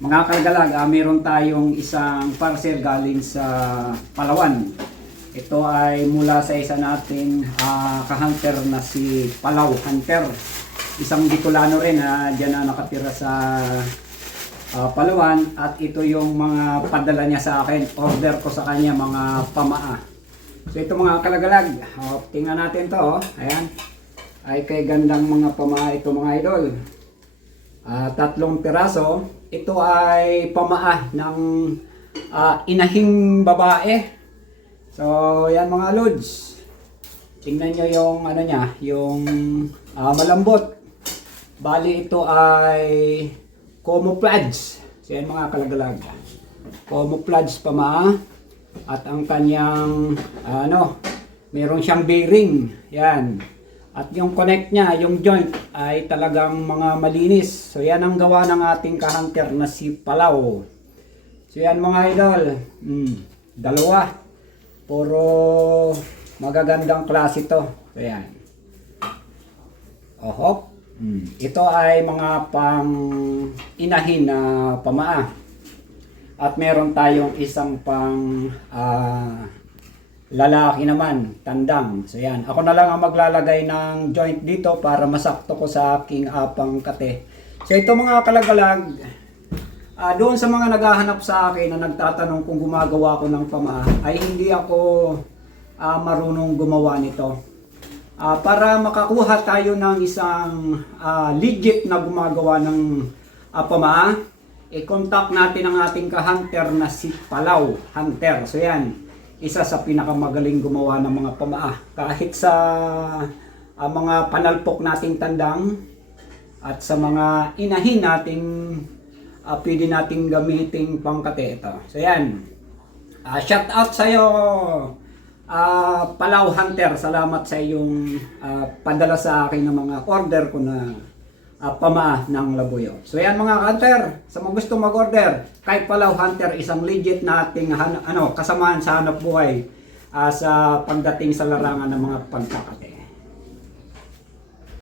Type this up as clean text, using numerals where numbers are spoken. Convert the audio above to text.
Mga kalgalag, meron tayong isang parcel galing sa Palawan. Ito ay mula sa isa nating ka-hunter na si Palaw Hunter. Isang Bicolano rin na dyan na nakatira sa Palawan. At ito yung mga padala niya sa akin. Order ko sa kanya mga pamaa. So ito mga kalagalag, tingnan natin to. Ayan. Ay kay gandang mga pamaa ito mga idol. 3 piraso. Ito ay pamaa ng inahing babae. So yan mga lods. Tingnan nyo yung ano niya, yung malambot. Bali ito ay camouflage. So yan mga kalagalag. Camouflage pamaa. At ang kanyang meron siyang bearing. Yan. At yung connect niya, yung joint ay talagang mga malinis. So yan ang gawa ng ating ka-hunter na si Palaw. So yan mga idol. Dalawa. Puro magagandang klase to. So yan. Ohop. Ito ay mga pang inahin na pamaa. At meron tayong isang pang lalaki naman, tandang. So yan, ako na lang ang maglalagay ng joint dito para masakto ko sa aking apang kate. So ito mga kalagalag, doon sa mga naghahanap sa akin na nagtatanong kung gumagawa ko ng pamaa, ay hindi ako marunong gumawa nito. Para makakuha tayo ng isang legit na gumagawa ng pamaa, i-contact natin ang ating ka-hunter na si Palaw Hunter. So yan, isa sa pinakamagaling gumawa ng mga pamaa. Kahit sa mga panalpok nating tandang at sa mga inahin nating pwede nating gamiting pangkate ito. So yan. Shout out sa iyo Palaw Hunter. Salamat sa iyong padala sa akin ng mga order ko na pamaa ng labuyo. So yan mga hunter, sa mga gusto mag-order kay Palaw Hunter, isang legit nating kasamahan sa hanap buhay sa pagdating sa larangan ng mga pagkakate.